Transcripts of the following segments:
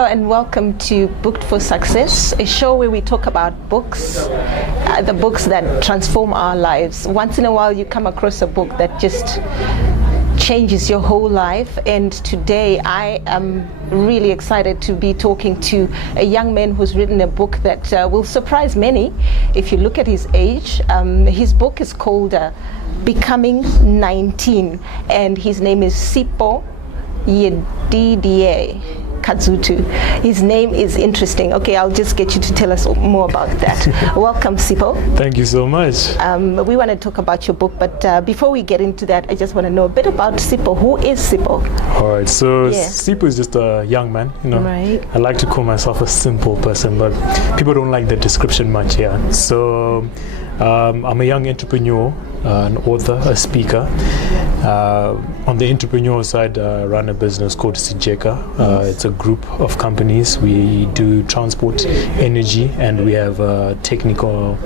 Hello and welcome to Booked for Success, a show where we talk about books, the books that transform our lives. Once in a while you come across a book that just changes your whole life, and today I am really excited to be talking to a young man who's written a book that will surprise many if you look at his age. His book is called Becoming 19, and his name is Sipho Yedidier Kazutu. His name is interesting. Okay, I'll just get you to tell us more about that. Welcome, Sipho. Thank you so much. We want to talk about your book, but before we get into that, I just want to know a bit about Sipho. Who is Sipho? All right, so Sipho is just a young man, Right. I like to call myself a simple person, but people don't like the description much here. So I'm a young entrepreneur, an author, a speaker. On the entrepreneurial side, I run a business called Sijeka. It's a group of companies. We do transport, energy, and we have a technical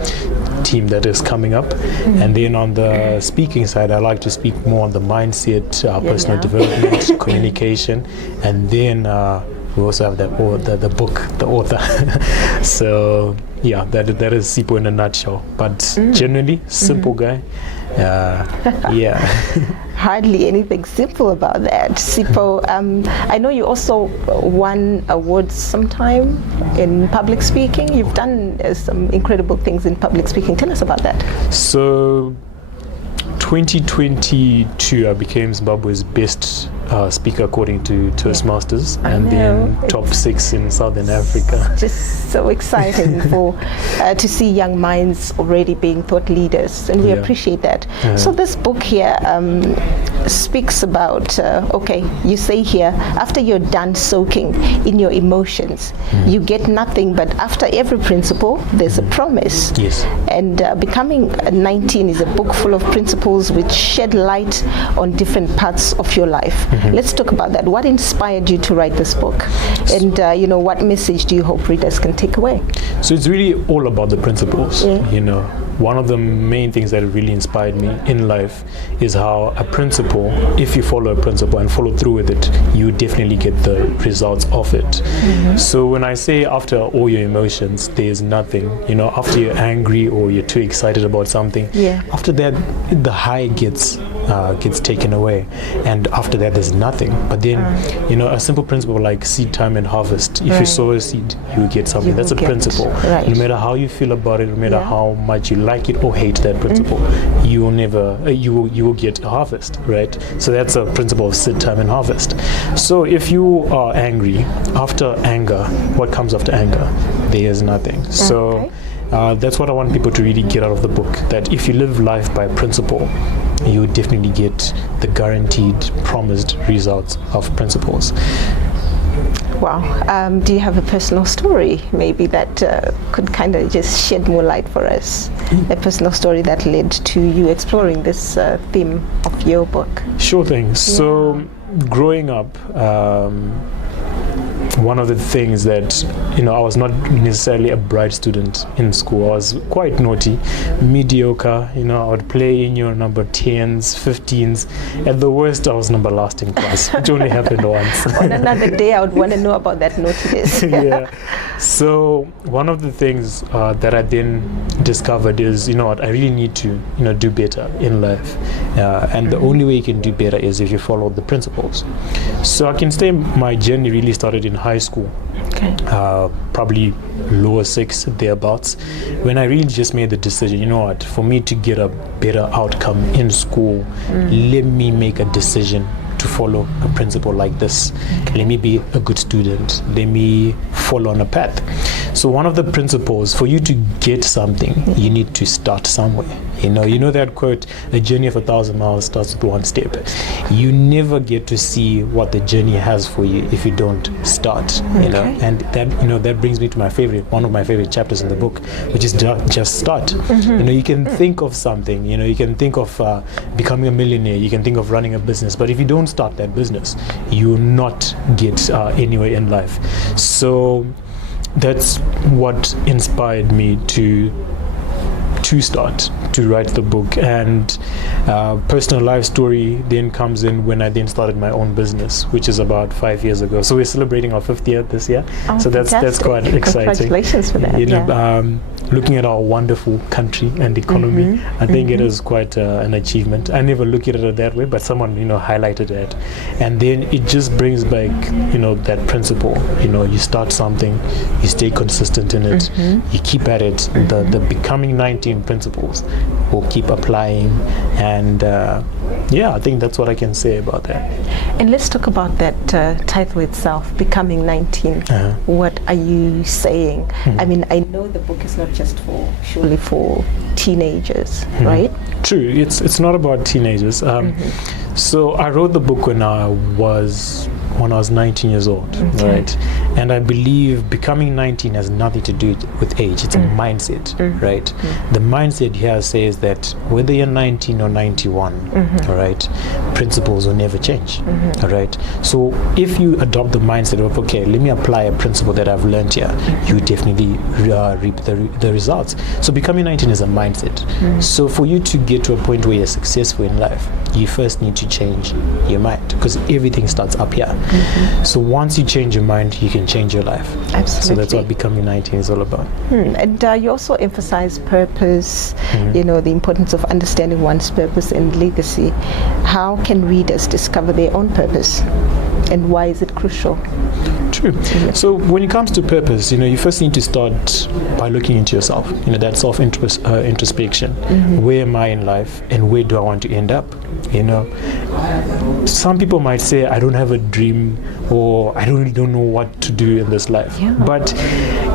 team that is coming up. And then on the speaking side, I like to speak more on the mindset, personal development, communication, and then we also have the book, the author. So yeah, that is Sipho in a nutshell. But generally, simple guy. Yeah. Hardly anything simple about that. Sipho, I know you also won awards sometime in public speaking. You've done some incredible things in public speaking. Tell us about that. So 2022, I became Zimbabwe's best speaker according to Toastmasters, and then top 6 in Southern Africa. Just so exciting to see young minds already being thought leaders, and we appreciate that. So this book here speaks about, you say here, after you're done soaking in your emotions, you get nothing, but after every principle, there's a promise. Yes. And Becoming 19 is a book full of principles which shed light on different parts of your life. Let's talk about that. What inspired you to write this book? And what message do you hope readers can take away? So it's really all about the principles. One of the main things that really inspired me in life is how a principle, if you follow a principle and follow through with it, you definitely get the results of it. So when I say after all your emotions, there's nothing, after you're angry or you're too excited about something, after that, the high gets taken away, and after that there's nothing. But then a simple principle like seed time and harvest, if you sow a seed, you will get something. That's a principle. No matter how you feel about it, no matter how much you like it or hate that principle, you will never you will get a harvest, right? So that's a principle of seed time and harvest. So if you are angry, after anger, what comes after anger? There is nothing. So that's what I want people to really get out of the book, that if you live life by principle, you definitely get the guaranteed, promised results of principles. Wow. Do you have a personal story maybe that could kind of just shed more light for us? A personal story that led to you exploring this theme of your book? Sure thing. So growing up, one of the things that, I was not necessarily a bright student in school. I was quite naughty, mediocre. I would play in your number 10s, 15s. At the worst, I was number last in class, which only happened once. On another day, I would want to know about that naughtiness. So one of the things that I then discovered is, I really need to, do better in life. And the only way you can do better is if you follow the principles. So I can say my journey really started in high school, probably lower 6, thereabouts, when I really just made the decision, for me to get a better outcome in school, let me make a decision to follow a principle like this. Let me be a good student. Let me follow on a path. So one of the principles, for you to get something, you need to start somewhere. You know that quote, a journey of 1,000 miles starts with one step. You never get to see what the journey has for you if you don't start. And that brings me to one of my favorite chapters in the book, which is just start. You can think of something. You can think of becoming a millionaire. You can think of running a business. But if you don't start that business, you will not get anywhere in life. So that's what inspired me to to start to write the book, and personal life story then comes in when I then started my own business, which is about 5 years ago. So we're celebrating our 5th year this year. Oh, so that's quite exciting. Congratulations for that. You know, looking at our wonderful country and economy, I think it is quite an achievement. I never look at it that way, but someone, you know, highlighted it, and then it just brings back, you know, that principle. You know, you start something, you stay consistent in it, you keep at it. The becoming 19 principles will keep applying, and I think that's what I can say about that. And let's talk about that title itself, Becoming 19. What are you saying? I mean, I know the book is not just surely for teenagers, right? True, it's not about teenagers. So I wrote the book when I was 19 years old, right? And I believe becoming 19 has nothing to do with age. It's a mindset, right? The mindset here says that whether you're 19 or 91, all right, principles will never change, all right? So if you adopt the mindset of, okay, let me apply a principle that I've learned here, you definitely reap the results. So becoming 19 is a mindset. So for you to get to a point where you're successful in life, you first need to change your mind, because everything starts up here. So once you change your mind, you can change your life. Absolutely. So that's what becoming 19 is all about. And you also emphasize purpose, you know, the importance of understanding one's purpose and legacy. How can readers discover their own purpose, and why is it crucial? True. So when it comes to purpose, you know, you first need to start by looking into yourself. You know, that introspection. Where am I in life, and where do I want to end up? You know, some people might say, I don't have a dream, or I don't know what to do in this life. But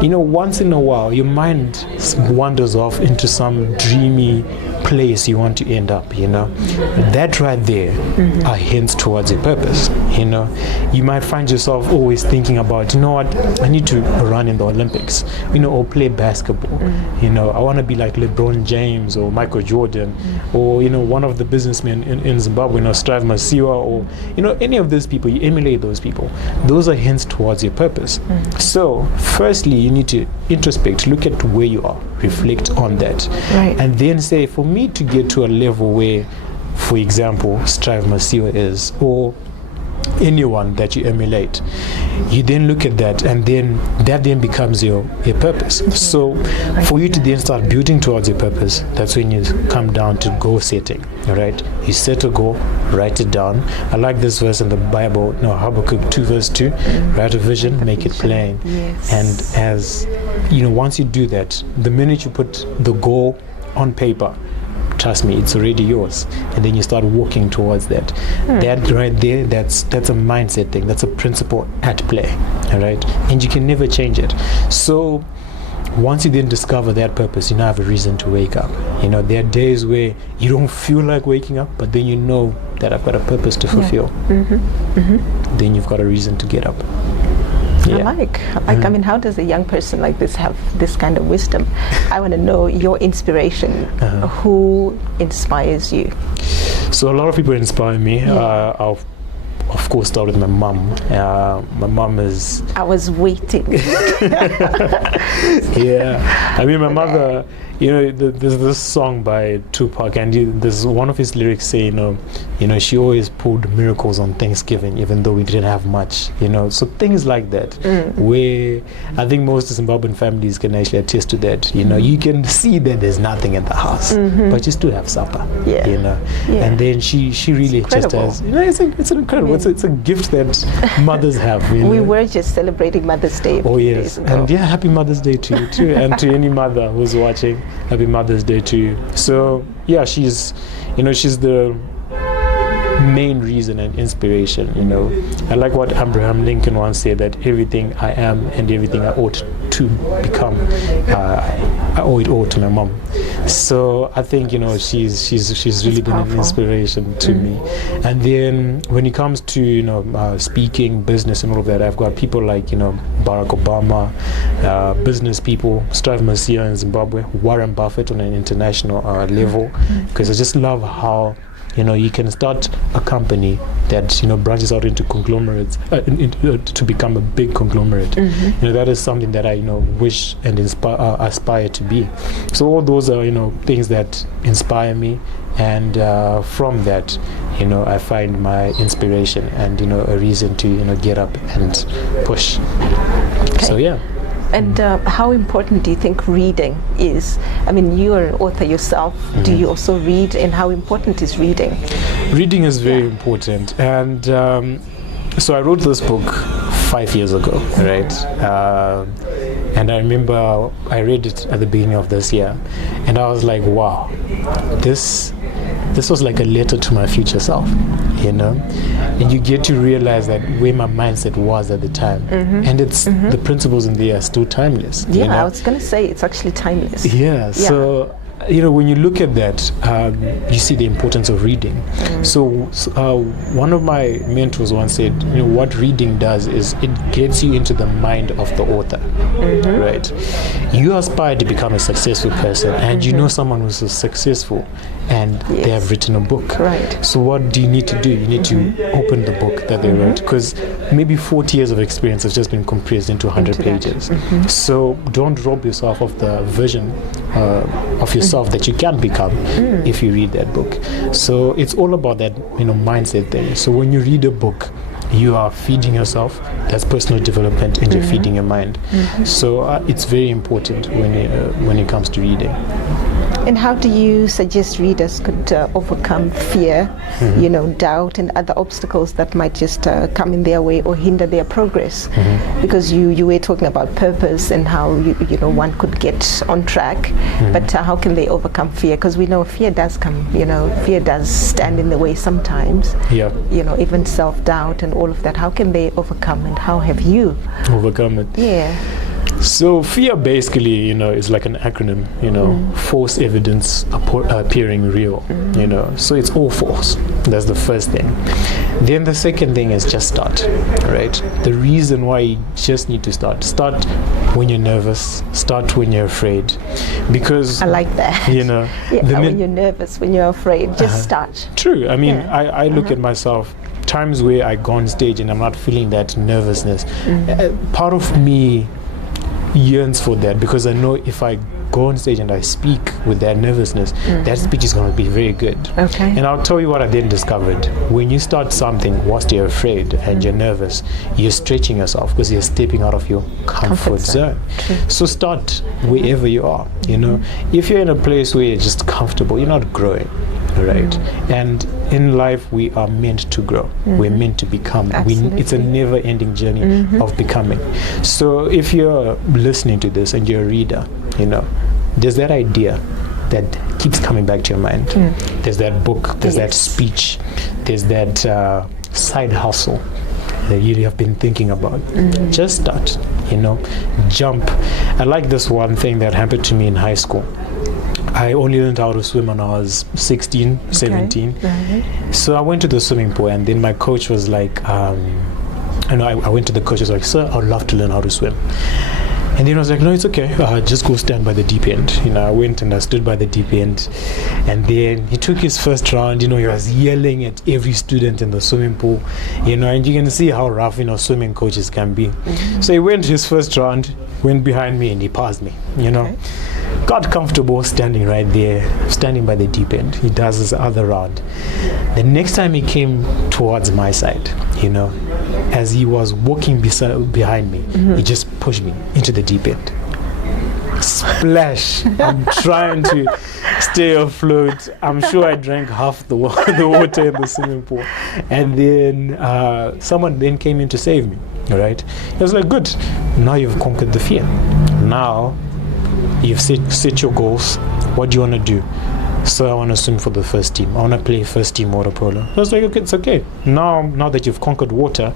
you know, once in a while your mind wanders off into some dreamy place you want to end up, you know. That right there are hints towards your purpose. You know, you might find yourself always thinking about, you know what, I need to run in the Olympics, you know, or play basketball. You know, I want to be like LeBron James or Michael Jordan, or you know, one of the businessmen in Zimbabwe, you know, Strive Masiwa, or you know, any of those people. You emulate those people. Those are hints towards your purpose. So firstly, you need to introspect, look at where you are, reflect on that, and then say, for me to get to a level where, for example, Strive Masiwa is, or anyone that you emulate, you then look at that, and then that then becomes your purpose. So for you to then start building towards your purpose, that's when you come down to goal setting. All right, you set a goal, write it down. I like this verse in the Bible, Habakkuk 2 verse 2, write a vision, make it plain. And as you know, once you do that, the minute you put the goal on paper, trust me, it's already yours. And then you start walking towards that. That right there, that's a mindset thing. That's a principle at play. All right, and you can never change it. So once you then discover that purpose, you now have a reason to wake up. You know, there are days where you don't feel like waking up, but then you know that I've got a purpose to fulfill. Then you've got a reason to get up. I like. I mean, how does a young person like this have this kind of wisdom? I want to know your inspiration. Who inspires you? So a lot of people inspire me. I'll of course start with my mom. My mom is... I was waiting. I mean, my mother, you know, there's this song by Tupac, and there's one of his lyrics saying, you know, she always pulled miracles on Thanksgiving, even though we didn't have much, you know. So things like that, where I think most Zimbabwean families can actually attest to that. You know, you can see that there's nothing in the house, but you still have supper, you know. And then she really just has, you know, it's an incredible, it's a gift that mothers have. You know? We were just celebrating Mother's Day. Oh yes, and happy Mother's Day to you too, and to any mother who's watching. Happy Mother's Day to you. So yeah, she's the main reason and inspiration. You know, I like what Abraham Lincoln once said, that everything I am and everything I ought to become, I owe it all to my mom. So I think, you know, she's really been an inspiration to me. And then when it comes to, you know, speaking, business and all of that, I've got people like, you know, Barack Obama, business people, Strive Masiwa in Zimbabwe, Warren Buffett on an international level, because I just love how, You can start a company that branches out into conglomerates to become a big conglomerate. That is something that I wish and aspire to be. So all those are things that inspire me, and from that I find my inspiration and a reason to get up and push. Okay. So yeah. And how important do you think reading is? I mean, you are an author yourself. Do you also read, and how important is reading? Reading is very important, and so I wrote this book 5 years ago, right? And I remember I read it at the beginning of this year, and I was like, wow, this was like a letter to my future self, and you get to realize that where my mindset was at the time, and it's the principles in there are still timeless. I was going to say it's actually timeless. Yeah. So when you look at that, you see the importance of reading. So one of my mentors once said, what reading does is it gets you into the mind of the author, right? You aspire to become a successful person, and someone who's successful, and they have written a book. Right. So what do you need to do? You need to open the book that they wrote, because maybe 40 years of experience has just been compressed into 100 pages. So don't rob yourself of the vision of yourself that you can become if you read that book. So it's all about that mindset thing. So when you read a book, you are feeding yourself. That's personal development, and you're feeding your mind. So it's very important when it comes to reading. And how do you suggest readers could overcome fear, doubt, and other obstacles that might just come in their way or hinder their progress? Because you were talking about purpose and how one could get on track, but how can they overcome fear? Because we know fear does come. Fear does stand in the way sometimes. Yeah. Even self-doubt and all of that. How can they overcome, and how have you overcome it? Yeah. So fear basically, is like an acronym, false evidence appearing real, so it's all false. That's the first thing. Then the second thing is just start, right? The reason why you just need to start when you're nervous, start when you're afraid, because I like that. When you're nervous, when you're afraid, just start. True. I mean, I look at myself, times where I go on stage and I'm not feeling that nervousness. Part of me yearns for that, because I know if I go on stage and I speak with that nervousness, that speech is going to be very good. Okay. And I'll tell you what I then discovered. When you start something whilst you're afraid and you're nervous, you're stretching yourself, because you're stepping out of your comfort zone. So start wherever you are. If you're in a place where you're just comfortable, you're not growing, right? And in life, we are meant to grow. We're meant to become. It's a never-ending journey of becoming. So if you're listening to this and you're a reader, there's that idea that keeps coming back to your mind. There's that book, there's that speech, there's that side hustle that you have been thinking about. Just start, jump. I like this one thing that happened to me in high school. I only learned how to swim when I was 16, 17. So I went to the swimming pool, and then my coach was like, I went to the coach, I was like, sir, I would love to learn how to swim. And then I was like, no, it's okay. Just go stand by the deep end. I went and I stood by the deep end. And then he took his first round. He was yelling at every student in the swimming pool. And you can see how rough, swimming coaches can be. So he went his first round, went behind me, and he passed me. Got comfortable standing right there, standing by the deep end. He does his other round. The next time he came towards my side, as he was walking behind me, he just pushed me into the deep end. Splash! I'm trying to stay afloat. I'm sure I drank half the water in the swimming pool. And then someone then came in to save me. Right? It was like, good. Now you've conquered the fear. Now you've set your goals. What do you want to do? So I want to swim for the first team. I want to play first team water polo. I was like, okay, it's okay. Now that you've conquered water,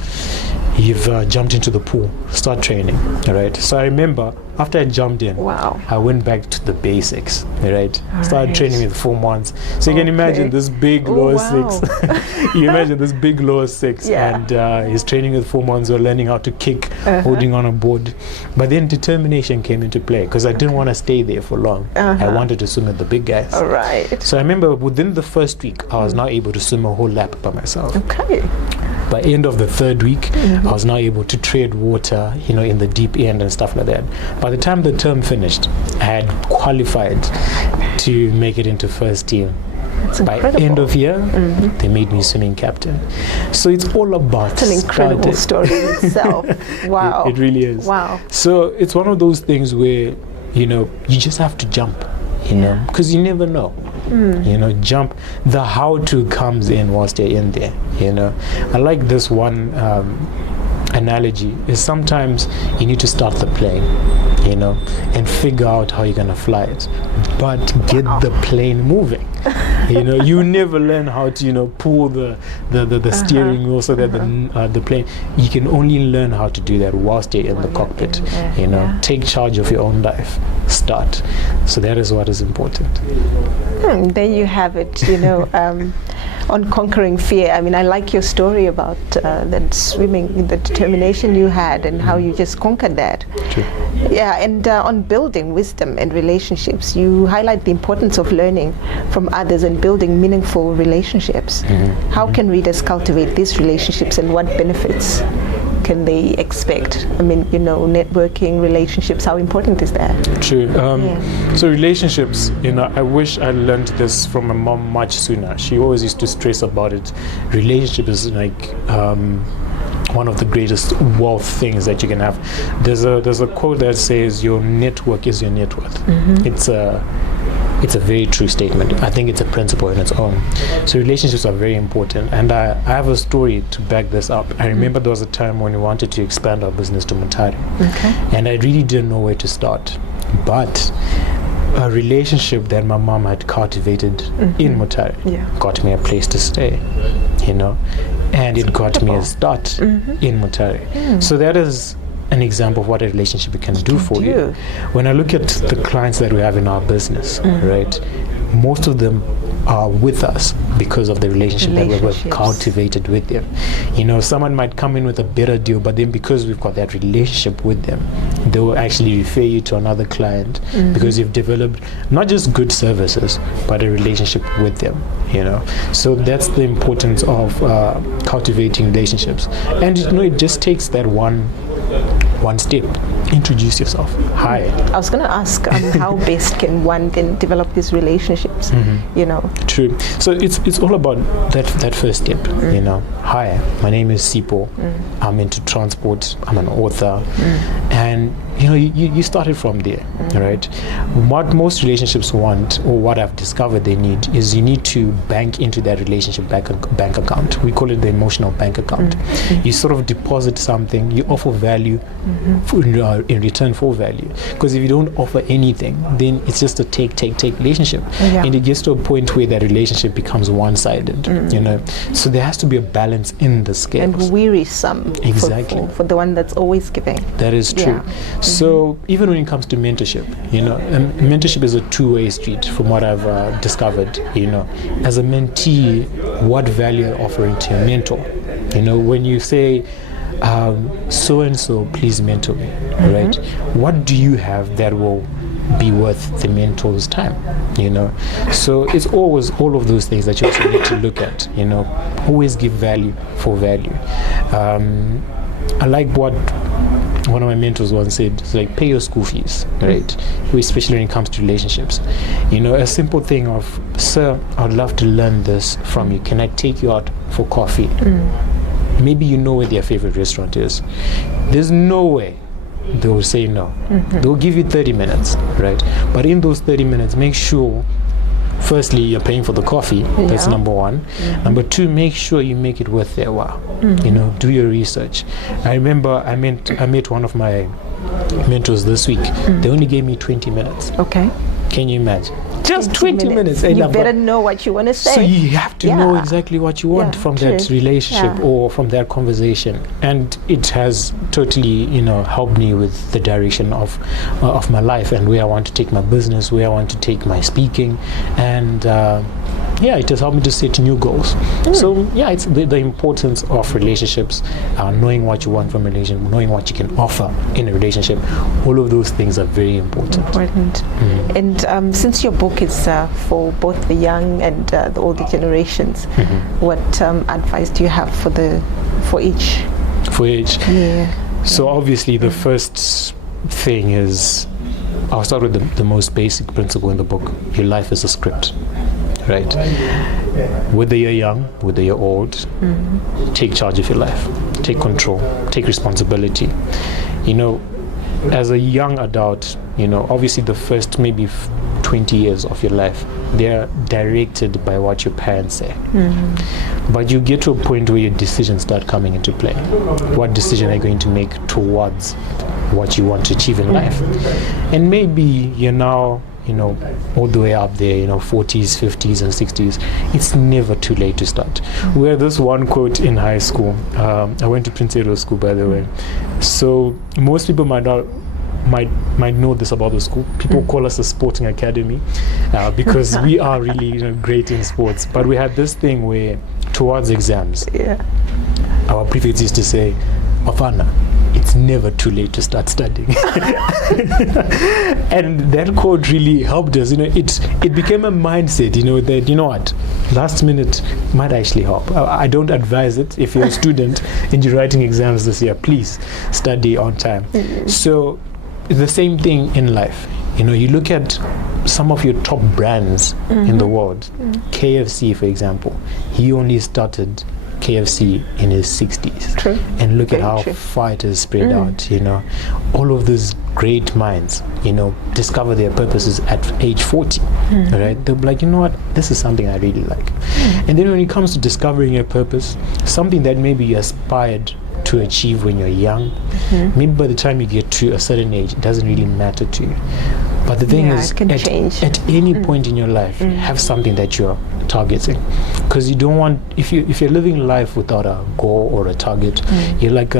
you've jumped into the pool. Start training. All right. So I remember after I jumped in, Wow. I went back to the basics, right? Started right. training with 4 months. So you can imagine this big lower six. You imagine this big lower six, and he's training with 4 months or learning how to kick, holding on a board. But then determination came into play because I didn't want to stay there for long. I wanted to swim with the big guys. All right. So I remember within the first week, I was now able to swim a whole lap by myself. Okay. By end of the third week, I was now able to tread water, in the deep end and stuff like that. By the time the term finished, I had qualified to make it into first team. That's By incredible. end of year, they made me swimming captain. So it's all about It's an incredible story in itself. Wow. It really is. Wow. So it's one of those things where, you just have to jump, because you never know. Jump. The how-to comes in whilst you're in there. I like this one analogy is sometimes you need to start the plane, and figure out how you're gonna fly it, but get the plane moving. You never learn how to pull the steering wheel so that the plane. You can only learn how to do that whilst you're in the cockpit. Take charge of your own life. Start. So that is what is important. There you have it. On conquering fear. I mean, I like your story about that swimming, the determination you had, and how you just conquered that. True. Yeah, and on building wisdom and relationships, you highlight the importance of learning from others and building meaningful relationships. How can readers cultivate these relationships, and what benefits can they expect? I mean, networking, relationships, how important is that? True. So relationships, I wish I learned this from my mom much sooner. She always used to stress about it. Relationship is like one of the greatest wealth things that you can have. There's a quote that says, your network is your net worth. It's a very true statement. I think it's a principle in its own. So relationships are very important. And I have a story to back this up. I remember there was a time when we wanted to expand our business to Mutare. And I really didn't know where to start. But a relationship that my mom had cultivated in Mutare got me a place to stay, and it got me a start in Mutare. So that is an example of what a relationship can do for you. When I look at the clients that we have in our business, right, most of them are with us because of the relationship that we've cultivated with them. Someone might come in with a better deal, but then because we've got that relationship with them, they will actually refer you to another client because you've developed not just good services, but a relationship with them. So that's the importance of cultivating relationships. And it just takes that one step. Introduce yourself. Hi. I was going to ask how best can one then develop these relationships? True. So it's all about that first step. Hi, my name is Sipo. I'm into transport. I'm an author, and you started from there, right? What most relationships want, or what I've discovered they need, is you need to bank into that relationship bank account. We call it the emotional bank account. You sort of deposit something, you offer value in return for value. Because if you don't offer anything, then it's just a take relationship, and it gets to a point where that relationship becomes one-sided. So there has to be a balance in the scales. And wearisome. Exactly. For the one that's always giving. That is true. So even when it comes to mentorship, mentorship is a two-way street from what I've discovered. As a mentee, what value are you offering to your mentor? When you say, so and so, please mentor me, right? What do you have that will be worth the mentor's time? So it's always all of those things that you also need to look at. Always give value for value. I like what one of my mentors once said. It's like, pay your school fees, right? Especially when it comes to relationships. A simple thing of, sir, I'd love to learn this from you. Can I take you out for coffee? Maybe you know where their favorite restaurant is. There's no way they will say no. They'll give you 30 minutes, right? But in those 30 minutes, make sure, firstly, you're paying for the coffee. That's number one. Number two, make sure you make it worth their while. Do your research. I remember I met one of my mentors this week. They only gave me 20 minutes. Okay. Can you imagine? Just 20 minutes. You better know what you want to say. So you have to know exactly what you want from true. that relationship or from that conversation. And it has totally, helped me with the direction of my life and where I want to take my business, where I want to take my speaking. And it has helped me to set new goals. So it's the importance of relationships, knowing what you want from a relationship, knowing what you can offer in a relationship. All of those things are very important. And since your book is for both the young and the older generations, what advice do you have for each? For each? Yeah. So obviously the first thing is, I'll start with the most basic principle in the book. Your life is a script. Right? Whether you're young, whether you're old, take charge of your life. Take control. Take responsibility. As a young adult, obviously the first maybe 20 years of your life, they're directed by what your parents say. But you get to a point where your decisions start coming into play. What decision are you going to make towards what you want to achieve in life? And maybe you're now all the way up there, 40s, 50s, and 60s. It's never too late to start. We had this one quote in high school. I went to Prince Edward School, by the way. So most people might know this about the school. People call us a sporting academy because we are really great in sports. But we had this thing where towards exams, our prefects used to say, Bafana, it's never too late to start studying. And that quote really helped us. It became a mindset, that, what, last minute might actually help. I don't advise it. If you're a student and you're writing exams this year, please study on time. So the same thing in life. You look at some of your top brands in the world. KFC, for example, he only started KFC in his 60s. True. And look at how far it has spread out. All of those great minds, discover their purposes at age 40. Right? They'll be like, what, this is something I really like. And then when it comes to discovering your purpose, something that maybe you aspired to achieve when you're young, maybe by the time you get to a certain age, it doesn't really matter to you. But the thing is, at any point in your life, have something that you're targeting, because you don't want, if you're living life without a goal or a target, you're like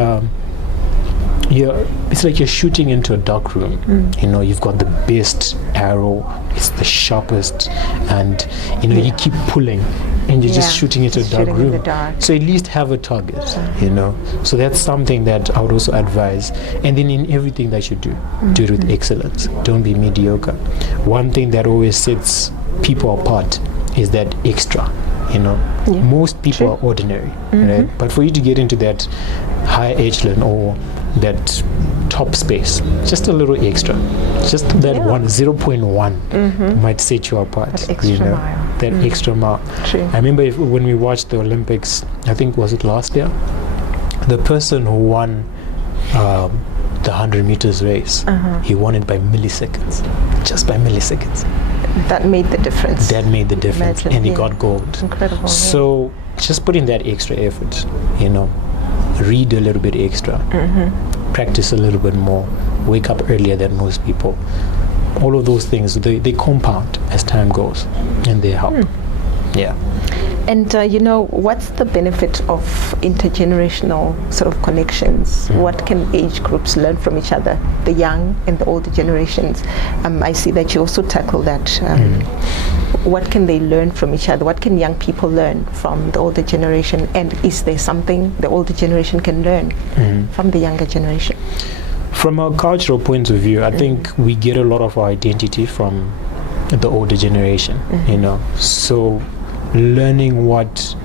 it's like you're shooting into a dark room. You've got the best arrow, it's the sharpest, and you keep pulling and you're just shooting into a dark room. So at least have a target. So that's something that I would also advise. And then in everything that you do it with excellence. Don't be mediocre. One thing that always sets people apart is that extra. Most people are ordinary, right? But for you to get into that high echelon or that top space, just a little extra, just that 0.1 might set you apart. That extra mile. That extra mile. True. I remember when we watched the Olympics, I think was it last year, the person who won the 100 meters race, he won it by milliseconds, just by milliseconds. That made the difference. Imagine, and he got gold. Incredible. So just put in that extra effort, read a little bit extra, practice a little bit more, wake up earlier than most people. All of those things, they compound as time goes, and they help. And what's the benefit of intergenerational sort of connections? What can age groups learn from each other, the young and the older generations? I see that you also tackle that. What can they learn from each other? What can young people learn from the older generation? And is there something the older generation can learn from the younger generation? From a cultural point of view, I think we get a lot of our identity from the older generation, So learning what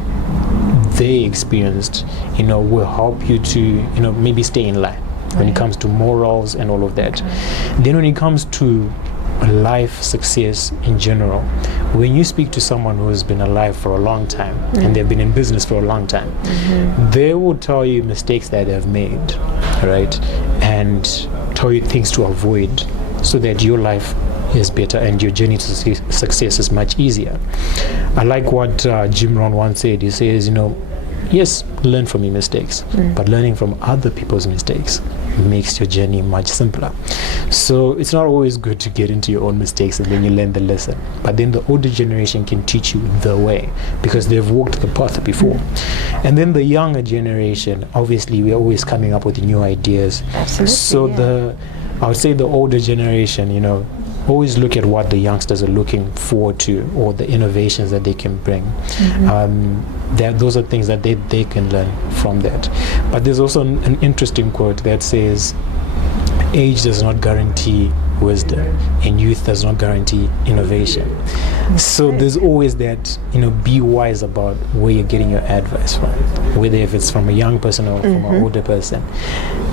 they experienced, will help you to, maybe stay in line when it comes to morals and all of that. Then when it comes to life success in general, when you speak to someone who has been alive for a long time and they've been in business for a long time, they will tell you mistakes that they've made, right? And tell you things to avoid so that your life is better and your journey to success is much easier. I like what Jim Rohn once said. He says, yes, learn from your mistakes, but learning from other people's mistakes makes your journey much simpler. So it's not always good to get into your own mistakes and then you learn the lesson, but then the older generation can teach you the way because they've walked the path before. And then the younger generation, obviously we're always coming up with new ideas. Absolutely, so I would say the older generation, you know, always look at what the youngsters are looking forward to or the innovations that they can bring. Those are things that they can learn from that. But there's also an interesting quote that says, age does not guarantee wisdom and youth does not guarantee innovation. So there's always that, you know, be wise about where you're getting your advice from, whether if it's from a young person or from an older person.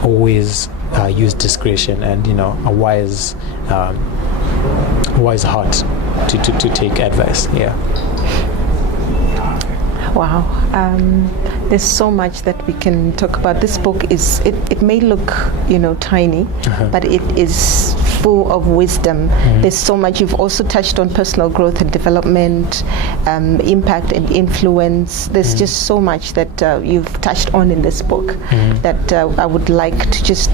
Always use discretion and, you know, a wise heart to take advice. Wow. There's so much that we can talk about. This book is, it may look, you know, tiny, but it is full of wisdom. There's so much. You've also touched on personal growth and development, impact and influence. There's just so much that you've touched on in this book that I would like to just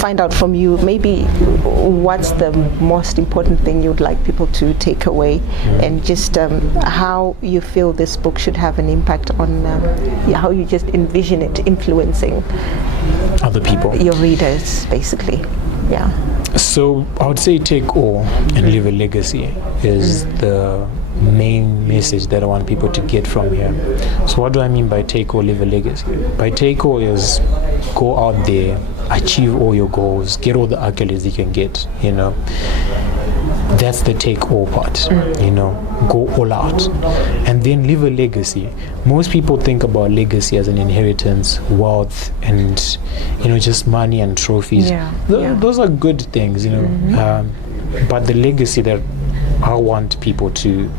find out from you. Maybe what's the most important thing you'd like people to take away, and just how you feel this book should have an impact on how you just envision it influencing other people, your readers, basically. So I would say take all and leave a legacy is the main message that I want people to get from here. So what do I mean by take all, leave a legacy? By take all is go out there, achieve all your goals, get all the accolades you can get, you know. That's the take all part, you know, go all out. And then leave a legacy. Most people think about legacy as an inheritance, wealth, and, you know, just money and trophies. Those are good things, you know. But the legacy that I want people to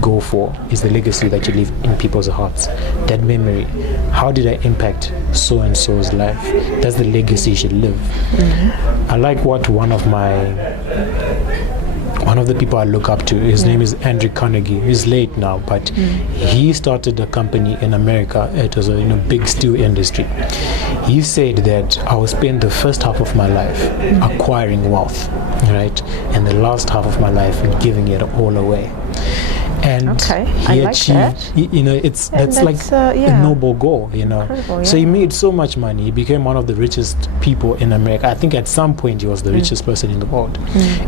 go for is the legacy that you leave in people's hearts. That memory. How did I impact so and so's life? That's the legacy you should live. I like what one of the people I look up to, his name is Andrew Carnegie. He's late now, but he started a company in America. It was a big steel industry. He said that I will spend the first half of my life acquiring wealth, right, and the last half of my life giving it all away. And he achieved, you know, that's like a noble goal, you know. So he made so much money. He became one of the richest people in America. I think at some point he was the richest person in the world.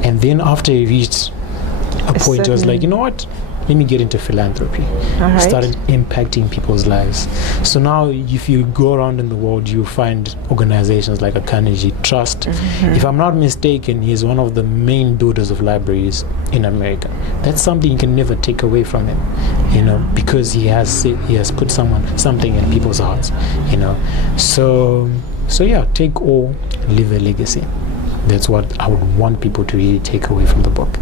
And then after he reached a point, he was like, you know what? Let me get into philanthropy. Started impacting people's lives. So now if you go around in the world, you find organizations like a Carnegie Trust. If I'm not mistaken, he's one of the main builders of libraries in America. That's something you can never take away from him, you know, because he has put something in people's hearts, you know. So yeah, take all, leave a legacy. That's what I would want people to really take away from the book.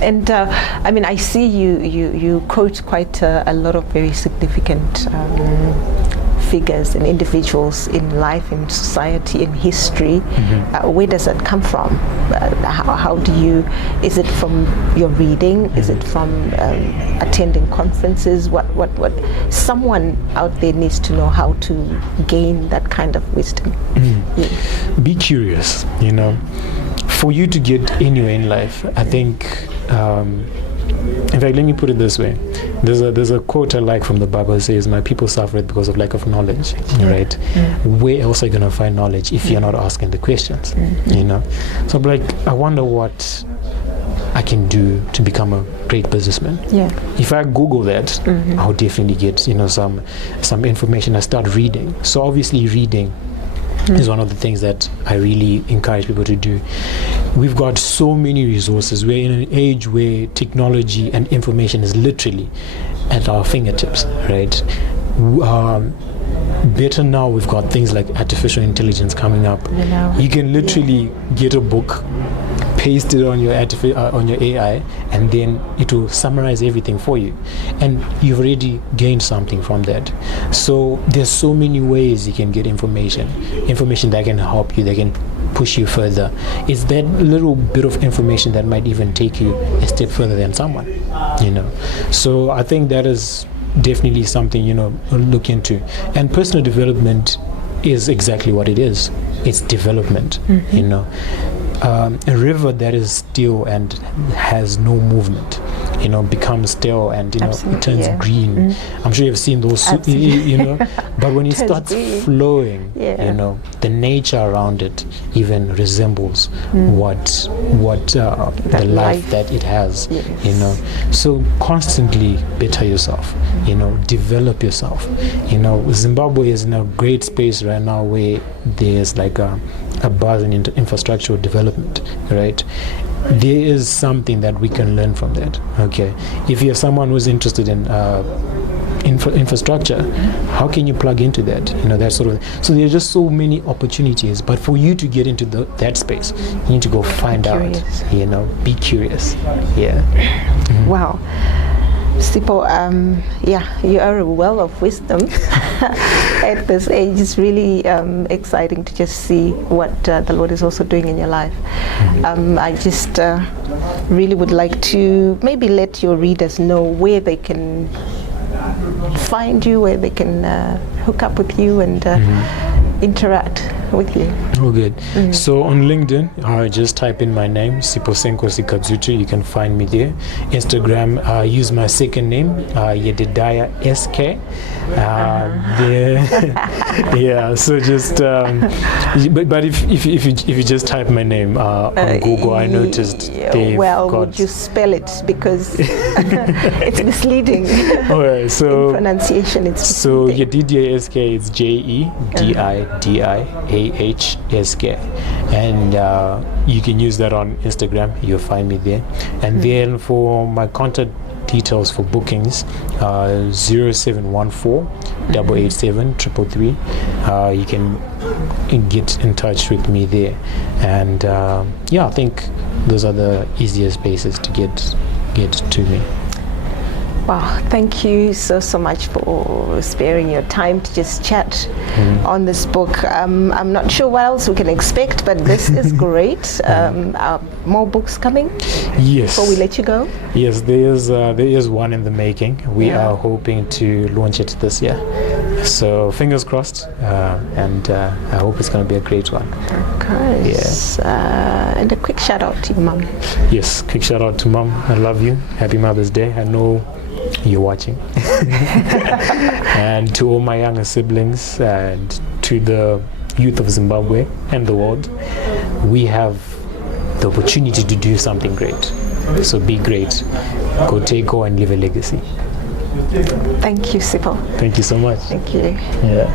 And I mean, I see you quote quite a lot of very significant figures and individuals in life, in society, in history. Where does that come from? How do you? Is it from your reading? Is it from attending conferences? What? Someone out there needs to know how to gain that kind of wisdom. Be curious, you know. For you to get anywhere in life, I think, in fact, let me put it this way. There's a quote I like from the Bible that says, my people suffer because of lack of knowledge, right? Where else are you going to find knowledge if you're not asking the questions, you know? So like, I wonder what I can do to become a great businessman. If I Google that, I'll definitely get, you know, some information. I start reading. So obviously reading is one of the things that I really encourage people to do. We've got so many resources. We're in an age where technology and information is literally at our fingertips, right? Better now, we've got things like artificial intelligence coming up. You can literally get a book, paste it on your AI, and then it will summarize everything for you, and you've already gained something from that. So there's so many ways you can get information that can help you, that can push you further. It's that little bit of information that might even take you a step further than someone, you know. So I think that is definitely something, look into. And personal development is exactly what it is. It's development. A river that is still and has no movement, becomes still and it turns green. I'm sure you've seen those, but when it starts flowing, the nature around it even resembles what the life that it has. So constantly better yourself, develop yourself. Zimbabwe is in a great space right now where there's like a buzz in infrastructural development, right? There is something that we can learn from that. Okay, if you're someone who's interested in infrastructure, how can you plug into that? That sort of. So there's just so many opportunities. But for you to get into that space, you need to go find out. Be curious. Yeah. Wow. Sipho, you are a well of wisdom at this age. It's really exciting to just see what the Lord is also doing in your life. I just really would like to maybe let your readers know where they can find you, where they can hook up with you and interact with you. Oh, good. So on LinkedIn, just type in my name, Sipho Senkosi Kadzutu. You can find me there. Instagram, use my second name, Yedidaya SK. Yeah. So just, but if you just type my name on Google, I noticed. Would you spell it, because it's misleading. Alright, so in pronunciation, it's so Yedidaya SK. It's JEDIDIAHSK, and you can use that on Instagram. You'll find me there. And then for my contact details for bookings, 0714 887 333. You can get in touch with me there. And I think those are the easiest places to get to me. Wow, thank you so much for sparing your time to just chat on this book. I'm not sure what else we can expect, but this is great. Are more books coming? Yes. Before we let you go? Yes, there is one in the making. We are hoping to launch it this year. So fingers crossed, and I hope it's going to be a great one. Okay. Yeah. And a quick shout out to your mom. Yes, quick shout out to mom. I love you. Happy Mother's Day. I know you're watching. And to all my younger siblings and to the youth of Zimbabwe and the world, we have the opportunity to do something great. So be great. Go take over and leave a legacy. Thank you, Sipho. Thank you so much. Thank you. Yeah.